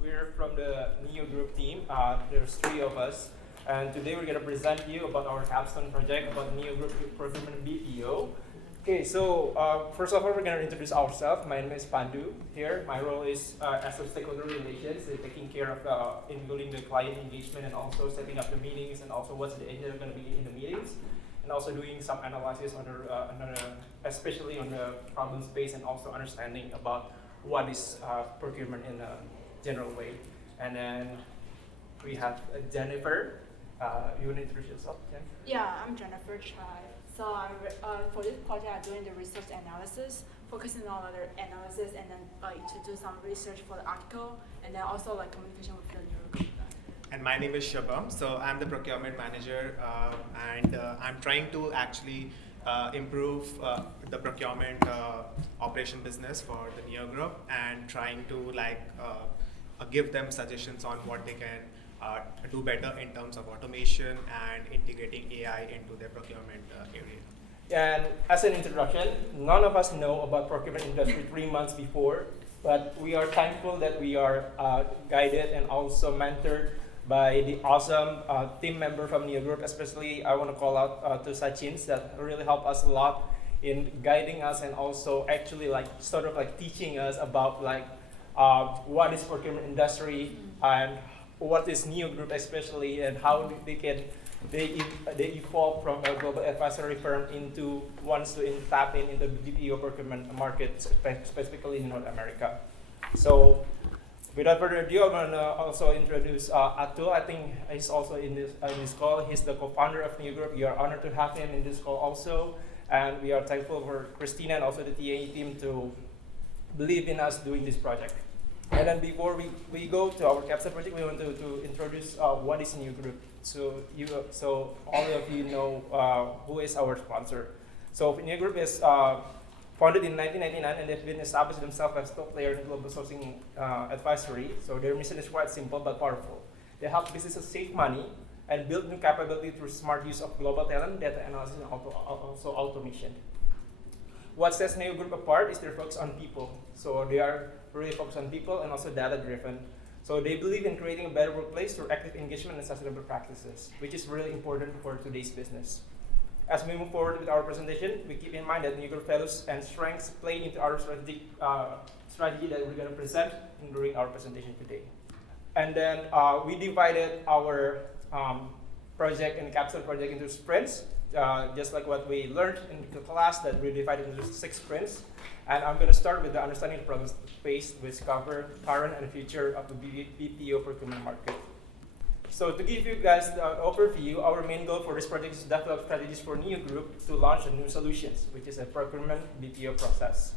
We're from the Neogroup team. There's three of us. And today we're going to present you about our Capstone project about Neogroup procurement BPO. Okay, so first of all, we're going to introduce ourselves. My name is Pandu here. My role is as a stakeholder relations, taking care of in building the client engagement and also setting up the meetings and also what's the agenda going to be in the meetings. And also doing some analysis on especially on the problem space and also understanding about what is procurement in a general way. And then we have Jennifer. You want to introduce yourself, Jen? Yeah, I'm Jennifer Chai. So for this project, I'm doing the research analysis, focusing on the analysis and then to do some research for the article, and then also like communication with the Neogroup. And my name is Shabam. So I'm the procurement manager, and I'm trying to actually improve the procurement operation business for the Neogroup and trying to give them suggestions on what they can do better in terms of automation and integrating AI into their procurement area. And as an introduction, none of us know about procurement industry 3 months before, but we are thankful that we are guided and also mentored by the awesome team member from Neogroup. Especially, I want to call out to Sachin that really helped us a lot in guiding us and also actually teaching us about what is procurement industry and what is Neogroup especially, and how they evolve from a global advisory firm into wants to tap into the BPO procurement market, specifically in North America. So without further ado, I'm going to also introduce Atul. I think he's also in this call. He's the co-founder of Neogroup. We are honored to have him in this call also. And we are thankful for Christina and also the TAE team to believe in us doing this project. And then before we go to our Capstone project, we want to introduce what is Neogroup. So all of you know who is our sponsor. So Neogroup is founded in 1999, and they've been established themselves as top player in global sourcing advisory. So their mission is quite simple but powerful. They help businesses save money and build new capability through smart use of global talent, data analysis, and also automation. What sets Neogroup apart is their focus on people. So they are really focused on people and also data-driven. So they believe in creating a better workplace through active engagement and sustainable practices, which is really important for today's business. As we move forward with our presentation, we keep in mind that Neogroup values and strengths play into our strategy that we're going to present during our presentation today. And then we divided our project and Capstone project into sprints, just like what we learned in the class, that we divided into 6 sprints. And I'm going to start with the understanding the problem space, which cover current and future of the BPO procurement market. So to give you guys the overview, our main goal for this project is to develop strategies for Neogroup to launch a new solutions, which is a procurement BPO process.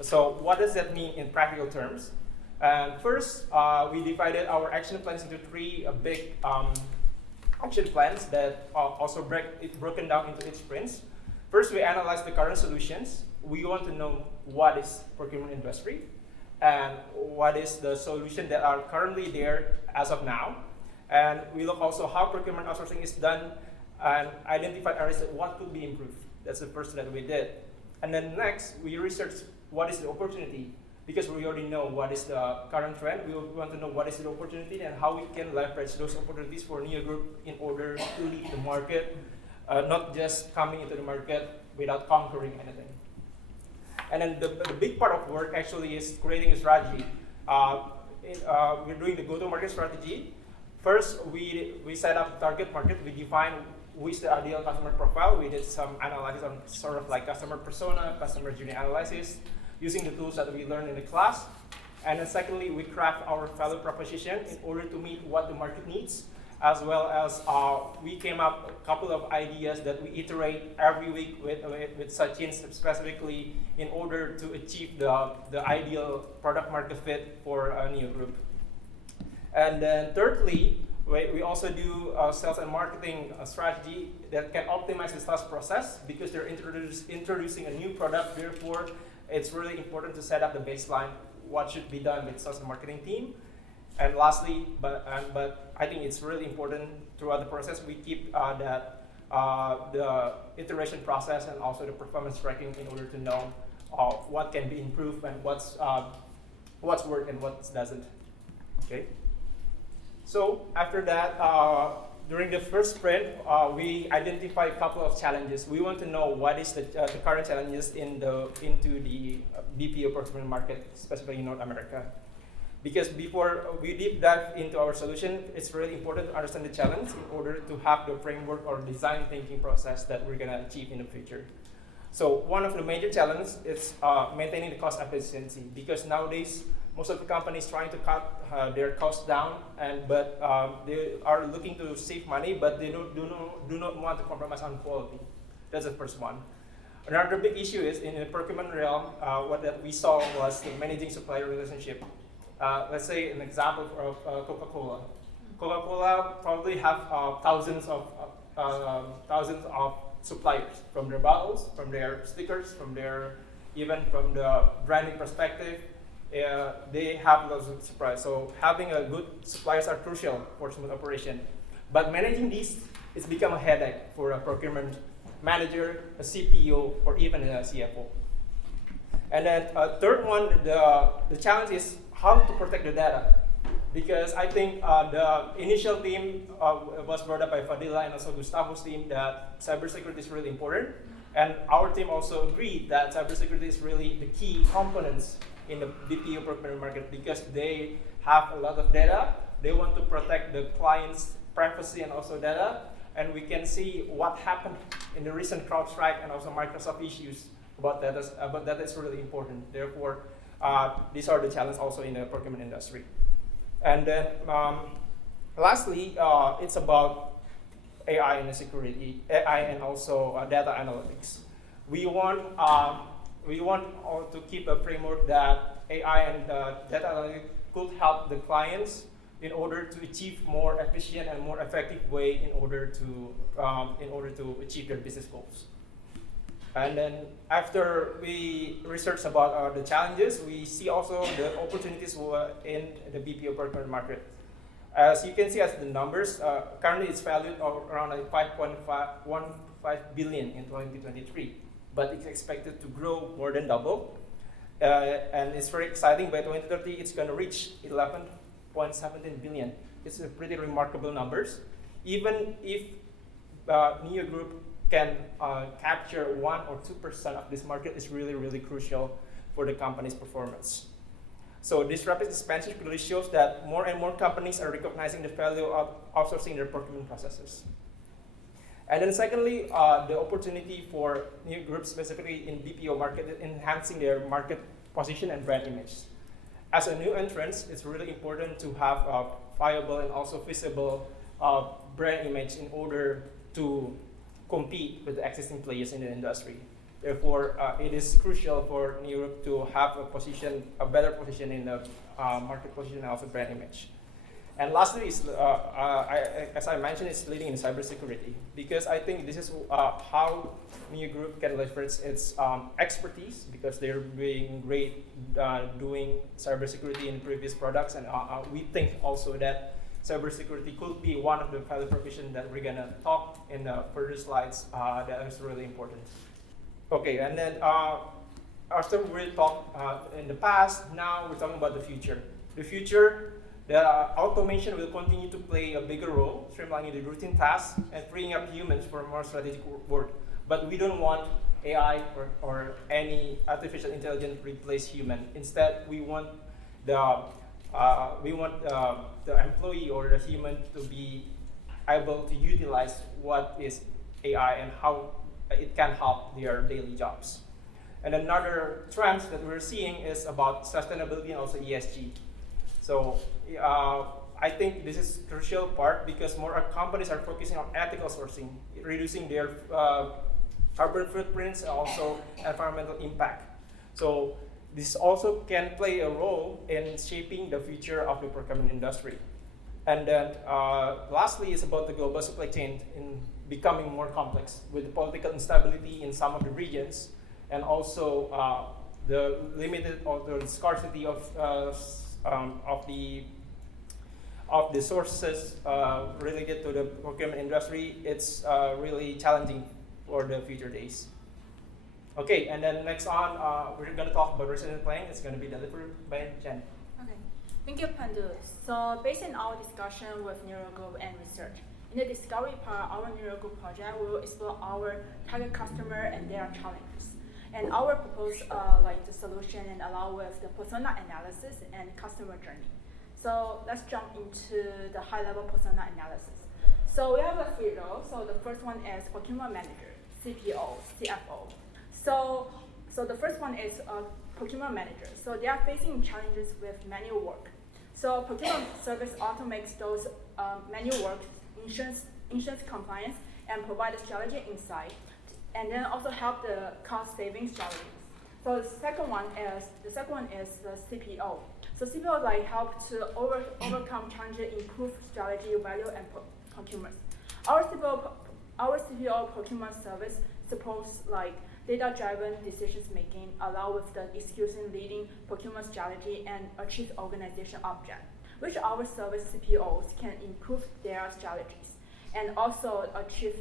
So what does that mean in practical terms? First, we divided our action plans into 3 big action plans that also broken down into each sprints. First, we analyze the current solutions. We want to know what is procurement industry and what is the solution that are currently there as of now. And we look also how procurement outsourcing is done and identify areas that what could be improved. That's the first that we did. And then next, we research what is the opportunity, because we already know what is the current trend. We want to know what is the opportunity and how we can leverage those opportunities for Neogroup in order to lead the market, not just coming into the market without conquering anything. And then the big part of work actually is creating a strategy. We're doing the go-to-market strategy. First, we set up target market. We define who is the ideal customer profile. We did some analysis on sort of like customer persona, customer journey analysis, using the tools that we learned in the class. And then secondly, we craft our value proposition in order to meet what the market needs, as well as we came up a couple of ideas that we iterate every week with Sachin specifically in order to achieve the ideal product market fit for a Neogroup. And then thirdly, we also do sales and marketing strategy that can optimize the sales process because they're introducing a new product. Therefore, it's really important to set up the baseline, what should be done with sales and marketing team. And lastly, but I think it's really important throughout the process, we keep the iteration process and also the performance tracking in order to know what can be improved and what's worked and what doesn't. Okay. So after that, during the first sprint, we identified a couple of challenges. We want to know what is the current challenges into the BPO procurement market, specifically in North America. Because before we deep dive into our solution, it's really important to understand the challenge in order to have the framework or design thinking process that we're gonna achieve in the future. So one of the major challenges is maintaining the cost efficiency, because nowadays most of the companies trying to cut their costs down, but they are looking to save money, but they do not want to compromise on quality. That's the first one. Another big issue is in the procurement realm, what that we saw was the managing supplier relationship. Let's say an example of Coca-Cola. Coca-Cola probably have thousands of suppliers, from their bottles, from their stickers, even from the branding perspective. They have lots of suppliers. So having a good suppliers are crucial for smooth operation. But managing these, it's become a headache for a procurement manager, a CPO, or even a CFO. And then third one, the challenge is how to protect the data. Because I think the initial team was brought up by Fadila and also Gustavo's team that cybersecurity is really important. And our team also agreed that cybersecurity is really the key components in the BPO procurement market, because they have a lot of data. They want to protect the client's privacy and also data. And we can see what happened in the recent CrowdStrike and also Microsoft issues about that. That is really important. Therefore, these are the challenges also in the procurement industry. And then lastly, it's about AI and security, AI and also data analytics. We want to keep a framework that AI and data analytics could help the clients in order to achieve more efficient and more effective way in order to achieve their business goals. And then after we research about the challenges, we see also the opportunities in the BPO procurement market. As you can see as the numbers, currently it's valued around like 5.15 billion in 2023, but it's expected to grow more than double. And it's very exciting, by 2030 it's going to reach 11.17 billion. It's a pretty remarkable numbers. Even if Neogroup can capture 1 or 2% of this market, is really, really crucial for the company's performance. So this rapid expansion clearly shows that more and more companies are recognizing the value of outsourcing their procurement processes. And then secondly, the opportunity for Neogroup, specifically in BPO market, is enhancing their market position and brand image. As a new entrant, it's really important to have a viable and also visible brand image in order to compete with the existing players in the industry. Therefore, it is crucial for Neogroup to have a better position in the market position and also brand image. And lastly, is, as I mentioned, it's leading in cybersecurity, because I think this is how Neogroup can leverage its expertise, because they're being great doing cybersecurity in previous products, and we think also that cybersecurity could be one of the value propositions that we're gonna talk in the further slides that is really important. Okay, and then after we talked in the past, now we're talking about the future. The future, the automation will continue to play a bigger role, streamlining the routine tasks and freeing up humans for more strategic work. But we don't want AI or any artificial intelligence to replace human. Instead, we want the employee or the human to be able to utilize what is AI and how it can help their daily jobs. And another trend that we're seeing is about sustainability and also ESG. So I think this is a crucial part, because more companies are focusing on ethical sourcing, reducing their carbon footprints and also environmental impact. So this also can play a role in shaping the future of the procurement industry. And then lastly is about the global supply chain in becoming more complex with the political instability in some of the regions, and also the limited or the scarcity of the sources related to the procurement industry. It's really challenging for the future days. Okay, and then next on, we're going to talk about resident planning. It's going to be delivered by Jen. Okay. Thank you, Pandu. So based on our discussion with Neogroup and research, in the discovery part, our Neogroup project will explore our target customer and their challenges. And our proposed the solution and allow with the persona analysis and customer journey. So let's jump into the high-level persona analysis. So we have 3 roles. So the first one is procurement manager, CPO, CFO. So the first one is procurement manager. So they are facing challenges with manual work. So procurement service automates those manual work, insurance compliance, and provide a strategy insight, and then also help the cost saving strategies. So the second one is the CPO. So CPO help to overcome challenges, improve strategy, value, and procurement. Our CPO procurement service supports data-driven decisions making, allow with the execution leading procurement strategy and achieve organization object, which our service CPOs can improve their strategies and also achieve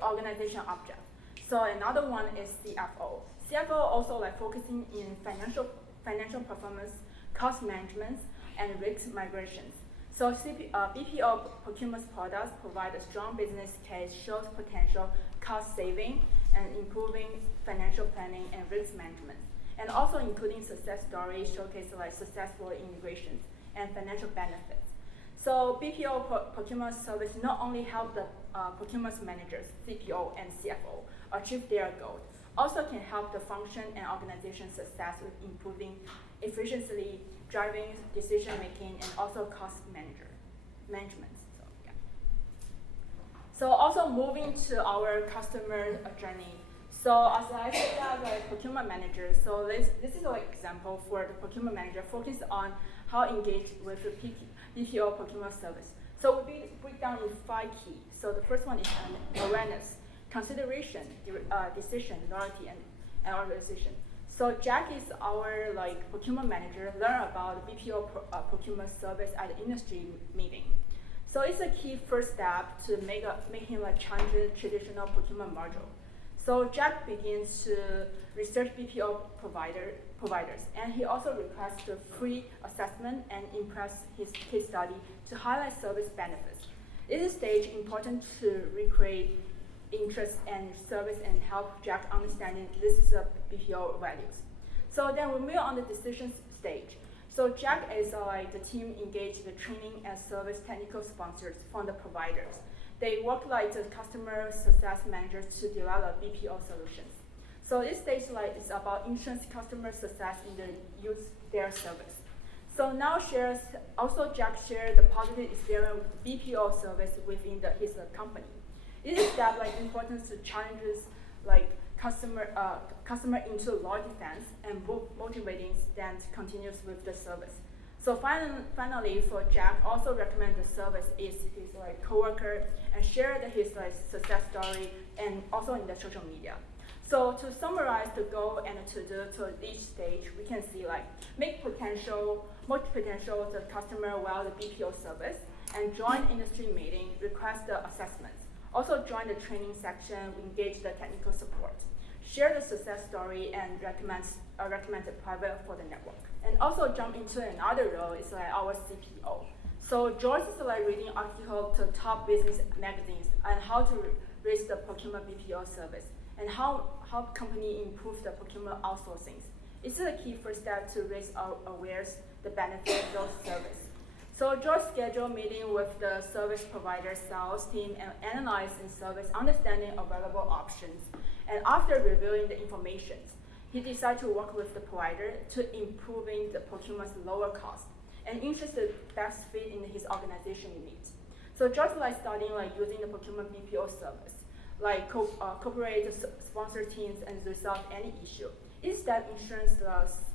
organization object. So another one is CFO. CFO also focusing in financial performance, cost management, and risk migrations. So BPO procurement products provide a strong business case, shows potential cost saving and improving financial planning and risk management, and also including success stories showcase successful integrations and financial benefits. So BPO procurement service not only help the procurement managers, CPO and CFO achieve their goals, also can help the function and organization success with improving efficiency, driving decision making, and also cost management. So also moving to our customer journey. So as I said, procurement manager. So this is an example for the procurement manager focus on how engage with the BPO procurement service. So we break down in 5 keys. So the first one is awareness, consideration, decision, loyalty, and organization. So Jack is our procurement manager, learn about BPO procurement service at the industry meeting. So it's a key first step to make him challenge traditional procurement module. So Jack begins to research BPO providers, and he also requests a free assessment and impress his case study to highlight service benefits. This is stage important to recreate interest and service and help Jack understanding this is a BPO values. So then we move on the decision stage. So Jack is the team engaged the training and service technical sponsors from the providers. They work the customer success managers to develop BPO solutions. So this stage is about insurance customer success in the use their service. So now Jack shares the positive experience with BPO service within his company. This is that importance to challenges customer into loyal defense and motivating them to continue with the service. So finally, for Jack, also recommend the service is his coworker and share his success story and also in the social media. So to summarize the goal and to do to each stage, we can see make multi-potential the customer while the BPO service and join industry meeting, request the assessments. Also join the training section, engage the technical support. Share the success story and recommend it private for the network. And also jump into another role is our CPO. So George is reading articles to top business magazines on how to raise the procurement BPO service and how company improve the procurement outsourcing. It's a key first step to raise our awareness the benefit of those service. So George scheduled meeting with the service provider sales team and analyzing service, understanding available options. And after reviewing the information, he decided to work with the provider to improving the procurement's lower cost and interest the best fit in his organization needs. So George studying using the procurement BPO service, cooperate sponsor teams and resolve any issue. Is that insurance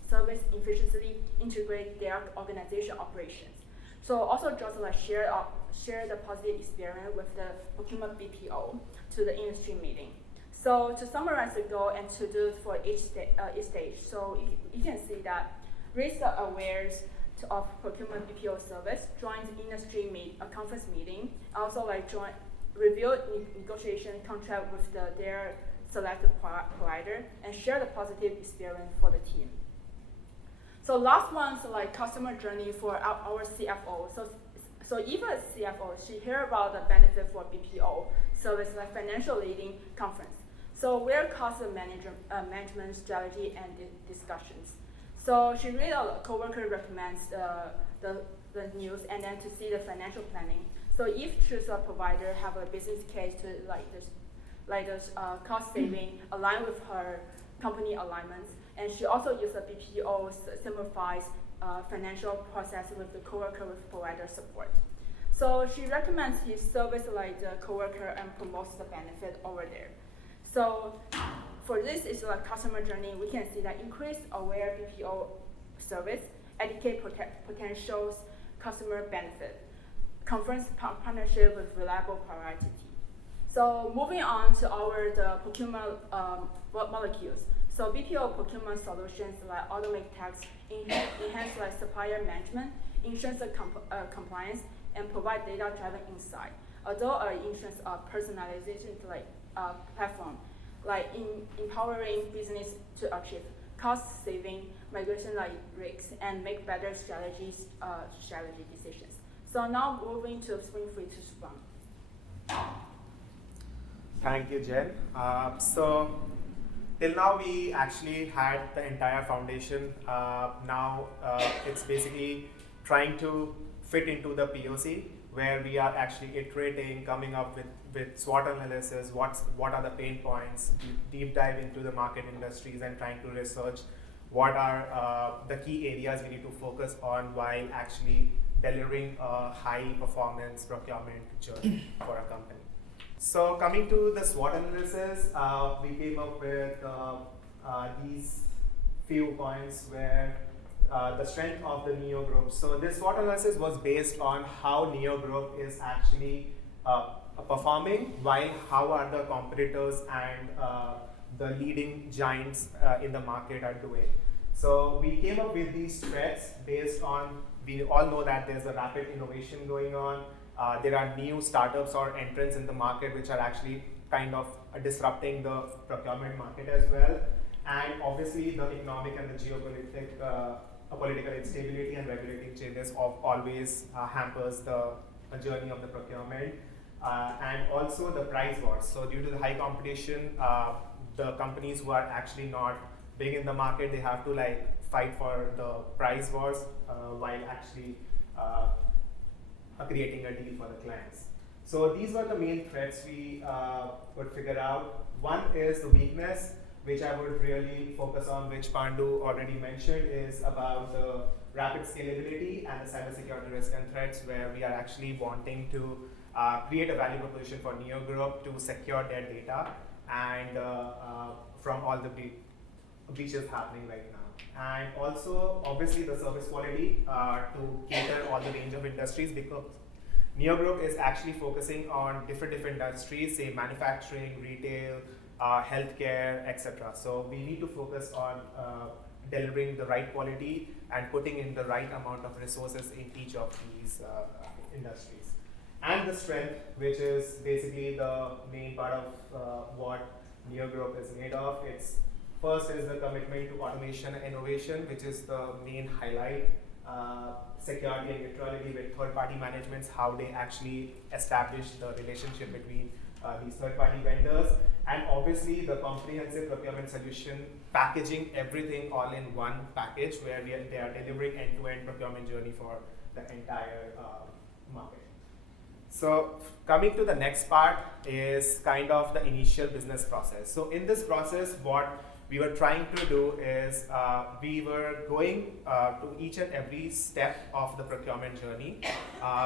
service efficiently integrate their organization operations. So also George share the positive experience with the procurement BPO to the industry meeting. So to summarize the goal and to do for each stage, so you can see that raise the awareness of procurement BPO service, join the industry conference meeting, also review negotiation contract with their selected provider, and share the positive experience for the team. So last month, like customer journey for our CFO. So Eva CFO, she heard about the benefit for BPO. So it's like financial leading conference. So where cost management strategy and discussions. So she read a coworker recommends the news and then to see the financial planning. So if choose a provider have a business case to like this cost saving align with her company alignments, and she also used a BPO simplifies financial process with the coworker with provider support. So she recommends his service like the coworker and promotes the benefit over there. So for this is like customer journey, we can see that increased aware BPO service, educate potentials, customer benefit, conference partnership with reliable priority. So moving on to the procurement molecules. So BPO procurement solutions like automate tax, enhance like supplier management, insurance compliance, and provide data-driven insight. Although insurance personalization like platform, like empowering business to achieve cost saving, migration like risks, and make better strategy decisions. So now moving to Springfield to Sprung. Thank you, Jen. So till now we actually had the entire foundation. Now it's basically trying to fit into the POC where we are actually iterating, coming up with SWOT analysis, what are the pain points, deep dive into the market industries and trying to research what are the key areas we need to focus on while actually delivering a high performance procurement journey for a company. So coming to the SWOT analysis, we came up with these few points where the strength of the Neogroup. So this SWOT analysis was based on how Neogroup is actually performing, while how are the competitors and the leading giants in the market are doing. So we came up with these threats based on, we all know that there's a rapid innovation going on. There are new startups or entrants in the market which are actually kind of disrupting the procurement market as well. And obviously the economic and the political instability and regulating changes always hampers the journey of the procurement. And also the price wars. So due to the high competition, the companies who are actually not big in the market, they have to like fight for the price wars while actually creating a deal for the clients. So these were the main threats we could figure out. One is the weakness, which I would really focus on, which Pandu already mentioned, is about the rapid scalability and the cybersecurity risk and threats, where we are actually wanting to create a value proposition for Neogroup to secure their data and from all the breaches happening right now. And also, obviously, the service quality to cater all the range of industries, because Neogroup is actually focusing on different industries, say manufacturing, retail, healthcare, etc. So we need to focus on delivering the right quality and putting in the right amount of resources in each of these industries. And the strength, which is basically the main part of what Neogroup is made of. It's first is the commitment to automation and innovation, which is the main highlight. Security and neutrality with third-party managements, how they actually establish the relationship between these third-party vendors, and obviously the comprehensive procurement solution, packaging everything all in one package where they are delivering end-to-end procurement journey for the entire market. So coming to the next part is kind of the initial business process. So in this process, what we were trying to do is we were going to each and every step of the procurement journey,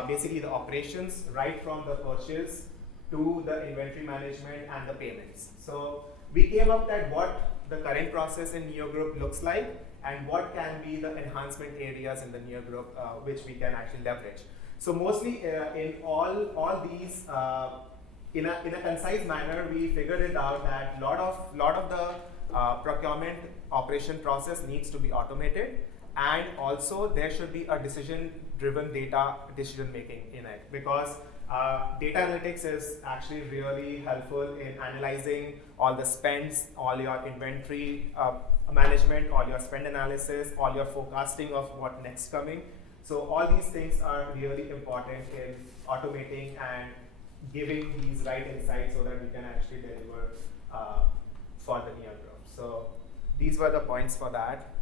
basically the operations right from the purchase to the inventory management and the payments. So we came up that what the current process in Neogroup looks like and what can be the enhancement areas in the Neogroup which we can actually leverage. So mostly in all these, in a concise manner, we figured it out that lot of the procurement operation process needs to be automated, and also there should be a decision-driven data decision making in it, because data analytics is actually really helpful in analyzing all the spends, all your inventory management, all your spend analysis, all your forecasting of what next coming. So all these things are really important in automating and giving these right insights so that we can actually deliver for the Neogroup. So these were the points for that.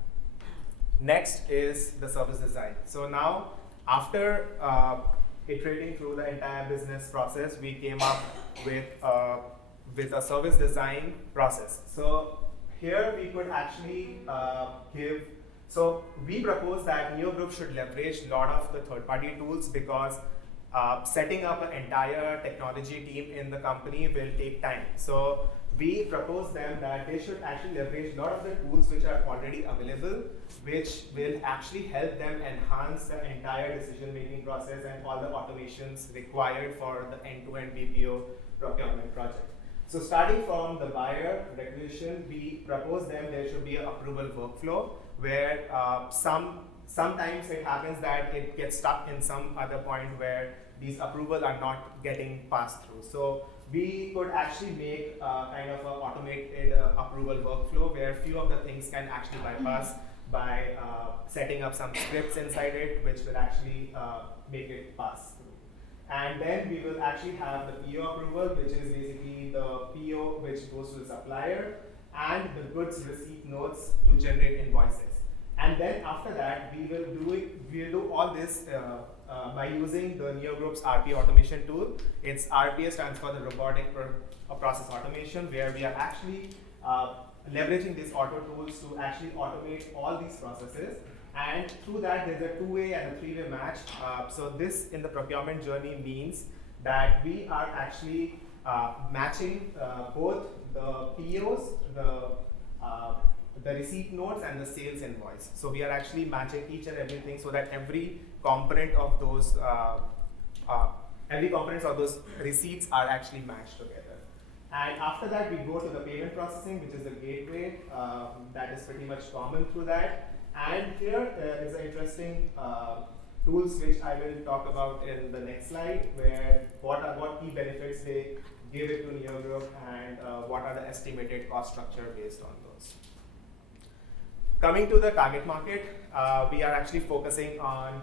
Next is the service design. So now, after iterating through the entire business process, we came up with a service design process. So here we could actually so we propose that Neogroup should leverage a lot of the third-party tools because setting up an entire technology team in the company will take time. So we propose them that they should actually leverage a lot of the tools which are already available, which will actually help them enhance the entire decision-making process and all the automations required for the end-to-end BPO procurement project. So starting from the buyer requisition, we propose them there should be an approval workflow where sometimes it happens that it gets stuck in some other point where these approvals are not getting passed through. So we could actually make kind of an automated approval workflow where few of the things can actually bypass by setting up some scripts inside it, which will actually make it pass through. And then we will actually have the PO approval, which is basically the PO which goes to the supplier, and the goods receipt notes to generate invoices. And then after that, we'll do all this by using the Neogroup's RPA automation tool. Its RPA stands for the robotic process automation, where we are actually leveraging these auto tools to actually automate all these processes. And through that, there's a two-way and a three-way match. So this in the procurement journey means that we are actually matching both the POs, the receipt notes, and the sales invoice. So we are actually matching each and everything so that every component of those receipts are actually matched together. And after that, we go to the payment processing, which is the gateway that is pretty much common through that. And here is an interesting tools which I will talk about in the next slide, where what key benefits they give it to Neogroup and what are the estimated cost structure based on those. Coming to the target market, we are actually focusing on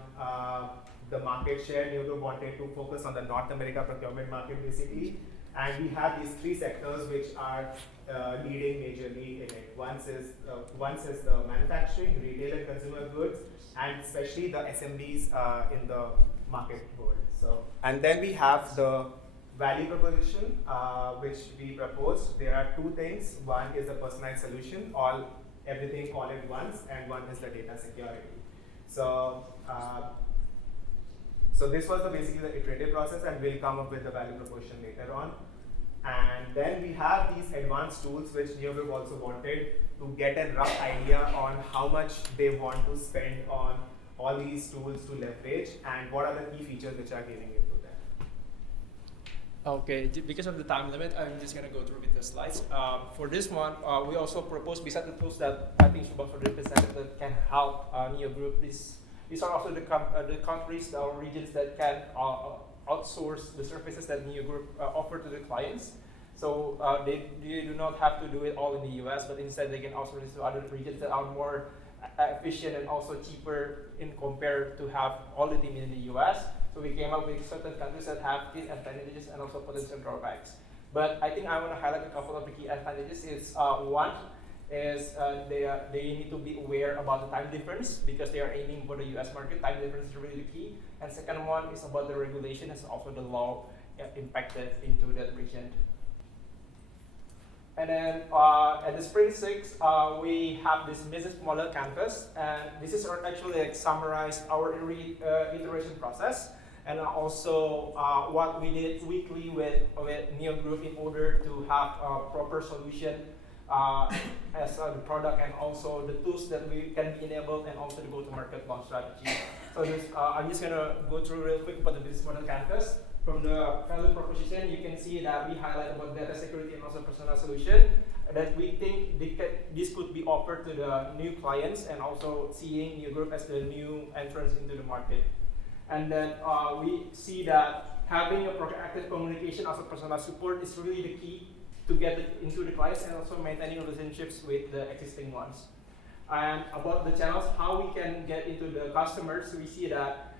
the market share. Neogroup wanted to focus on the North America procurement market basically. And we have these three sectors which are leading majorly in it. One is the manufacturing, retail and consumer goods, and especially the SMBs in the market world. So, and then we have the value proposition, which we propose. There are two things. One is the personalized solution, everything all at once, and one is the data security. So. So this was basically the iterative process, and we'll come up with the value proposition later on. And then we have these advanced tools which Neogroup also wanted to get a rough idea on how much they want to spend on all these tools to leverage and what are the key features which are giving it to them. Okay, because of the time limit, I'm just gonna go through with the slides. For this one, we also propose, beside the tools that I think Shubham already presented that can help Neogroup, these are also the countries or regions that can outsource the services that Neogroup offer to the clients. So they do not have to do it all in the US, but instead they can outsource it to other regions that are more efficient and also cheaper in compared to have all the team in the US. So we came up with certain countries that have these advantages and also potential drawbacks. But I think I want to highlight a couple of the key advantages. One is they need to be aware about the time difference because they are aiming for the US market. Time difference is really key. And second one is about the regulation and also the law impacted into that region. And then at the Spring 6, we have this business model canvas, and this is actually like summarize our iteration process, and also what we did weekly with Neogroup in order to have a proper solution as the product and also the tools that we can be enabled and also the go-to-market launch strategy. So I'm just gonna go through real quick about the business model canvas. From the value proposition, you can see that we highlight about data security and also personal solution that we think this could be offered to the new clients and also seeing Neogroup as the new entrance into the market. And then we see that having a proactive communication as a personal support is really the key to get into the clients and also maintaining relationships with the existing ones. And about the channels, how we can get into the customers, we see that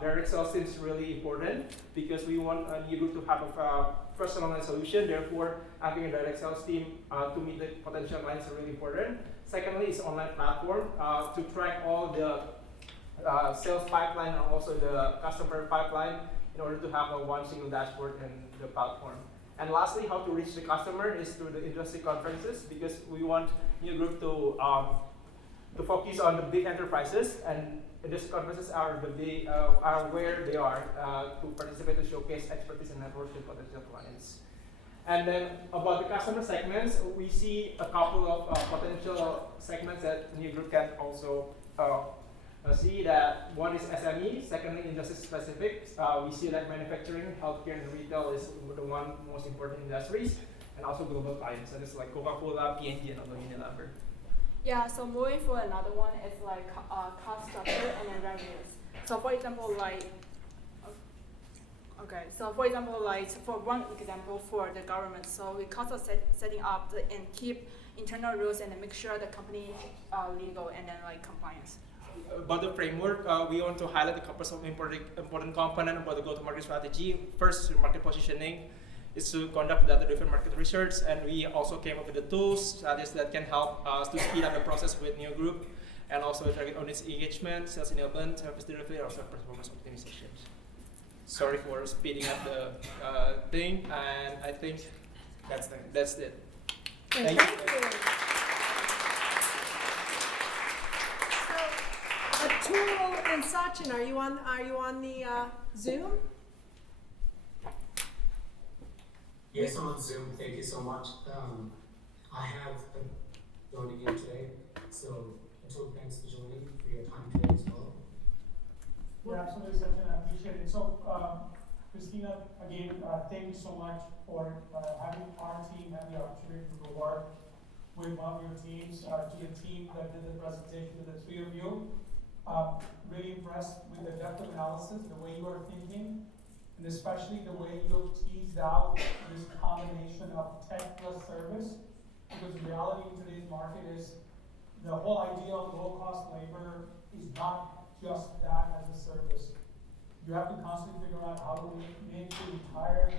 direct sales seems really important because we want a new group to have a personalized solution. Therefore, having a direct sales team to meet the potential clients is really important. Secondly, is online platform to track all the sales pipeline and also the customer pipeline in order to have a one single dashboard in the platform. And lastly, how to reach the customer is through the industry conferences because we want new group to focus on the big enterprises, and industry conferences are where they are to participate to showcase expertise and network with potential clients. And then about the customer segments, we see a couple of potential segments that new group can also see. That one is SME, secondly industry specific. We see that manufacturing, healthcare, and retail is the one most important industries, and also global clients, and it's like Coca-Cola, P&G, and also Unilever. Yeah, so moving for another one is like cost structure and then revenues. So for example, like, okay, so for example, like for one example for the government, so we cost of setting up and keep internal rules and then make sure the company legal and then like compliance. About the framework, we want to highlight a couple of important components about the go-to-market strategy. First, market positioning is to conduct data-driven market research, and we also came up with the tools that can help us to speed up the process with new group, and also target audience engagement, sales enablement, service delivery, and also performance optimization. Sorry for speeding up the thing, and I think that's it. Thank you. Atul and Sachin, are you on the Zoom? Yes, I'm on Zoom. Thank you so much. I have joined you today, so Atul, thanks for joining, for your time today as well. Yeah, absolutely, Sachin. I appreciate it. So, Christina, again, thank you so much for having our team have the opportunity to go work with one of your teams, to the team that did the presentation, to the three of you. Really impressed with the depth of analysis, the way you are thinking, and especially the way you've teased out this combination of tech plus service, because the reality in today's market is the whole idea of low-cost labor is not just that as a service. You have to constantly figure out how to make the entire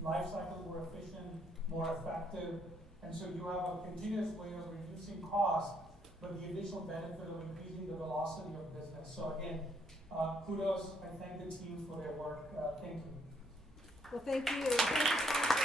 life cycle more efficient, more effective, and so you have a continuous way of reducing cost, but the additional benefit of increasing the velocity of business. So again, kudos, I thank the team for their work. Thank you. Well, thank you. Thank you so much.